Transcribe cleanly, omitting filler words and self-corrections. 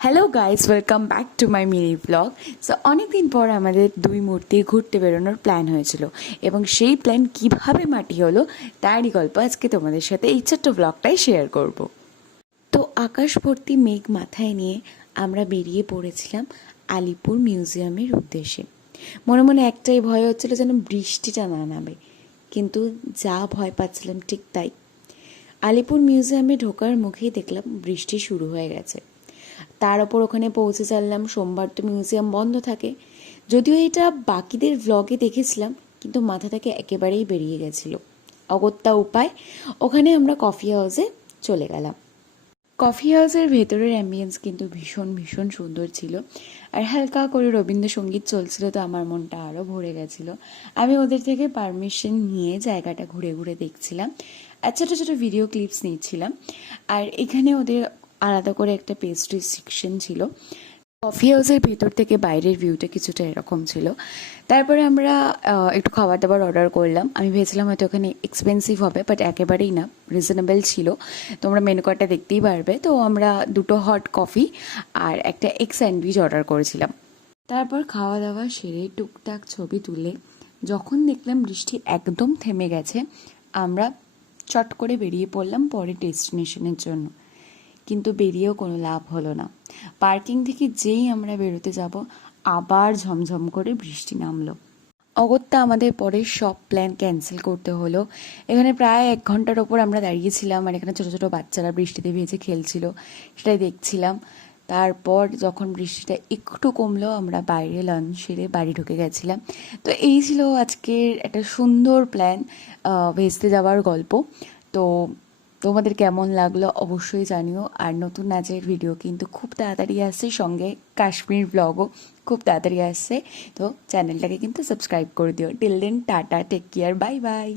Hello guys, welcome back to my mini blog. So অনেকদিন পর আমাদের দুই মূর্তি ঘুরতে বেরোনোর প্ল্যান হয়েছিল এবং সেই প্ল্যান কিভাবে মাটি হলো তারই গল্প আজকে তোমাদের সাথে এই ছোট্ট ব্লগটাই শেয়ার করব। তো আকাশ ভর্তি মেঘ মাথায় নিয়ে আমরা বেরিয়ে পড়েছিলাম আলিপুর মিউজিয়ামের উদ্দেশ্যে। মনে মনে একটাই ভয় হচ্ছিল যেন বৃষ্টিটা না নামে, কিন্তু যা ভয় পাচ্ছিলাম ঠিক তাই। আলিপুর মিউজিয়ামে ঢোকার মুখেই দেখলাম বৃষ্টি শুরু হয়ে গেছে। তার ওপর ওখানে পৌঁছে চাললাম, সোমবার তো মিউজিয়াম বন্ধ থাকে। যদিও এটা বাকিদের ভ্লগে দেখেছিলাম, কিন্তু মাথা থেকে একেবারেই বেরিয়ে গেছিল। অগত্যা উপায়, ওখানে আমরা কফি হাউসে চলে গেলাম। কফি হাউসের ভেতরের অ্যাম্বিয়েন্স কিন্তু ভীষণ ভীষণ সুন্দর ছিল, আর হালকা করে রবীন্দ্রসঙ্গীত চলছিল, তো আমার মনটা আরও ভরে গেছিলো। আমি ওদের থেকে পারমিশন নিয়ে জায়গাটা ঘুরে ঘুরে দেখছিলাম আর ছোটো ছোটো ভিডিও ক্লিপস নিচ্ছিলাম। আর এখানে ওদের আলাদা করে একটা পেস্ট্রি সেকশন ছিল। কফি হাউসের ভিতর থেকে বাইরের ভিউটা কিছুটা এরকম ছিল। তারপরে আমরা একটু খাবার দাবার অর্ডার করলাম। আমি ভেবেছিলাম হয়তো ওখানে এক্সপেন্সিভ হবে, বাট একেবারেই না, রিজনেবল ছিল। তোমরা মেনু কার্ডটা দেখতেই পারবে। তো আমরা দুটো হট কফি আর একটা এগ স্যান্ডউইচ অর্ডার করেছিলাম। তারপর খাওয়া দাওয়া সেরে টুকটাক ছবি তুলে যখন দেখলাম বৃষ্টি একদম থেমে গেছে, আমরা চট করে বেরিয়ে পড়লাম পরের ডেস্টিনেশনের জন্য। কিন্তু বেরিয়েও কোনো লাভ হলো না। পার্কিং থেকে যেই আমরা বেরোতে যাব, আবার ঝমঝম করে বৃষ্টি নামলো। অগত্যা আমাদের পরে সব প্ল্যান ক্যান্সেল করতে হলো। এখানে প্রায় 1 ঘন্টার ওপর আমরা দাঁড়িয়েছিলাম, আর এখানে ছোটো ছোটো বাচ্চারা বৃষ্টিতে ভিজে খেলছিল, সেটাই দেখছিলাম। তারপর যখন বৃষ্টিটা একটু কমলো, আমরা বাইরে লাঞ্চ সেরে বাড়ি ঢুকে গেছিলাম। তো এই ছিল আজকের একটা সুন্দর প্ল্যান, ভেস্তে যাওয়ার গল্প। তো তোমাদের কেমন লাগলো অবশ্যই জানিও। আর নতুন নাচের ভিডিও কিন্তু খুব তাড়াতাড়ি আসছে, সঙ্গে কাশ্মীর ব্লগও খুব তাড়াতাড়ি আসছে। তো চ্যানেলটাকে কিন্তু সাবস্ক্রাইব করে দিও। Till then, tata, take care, bye by.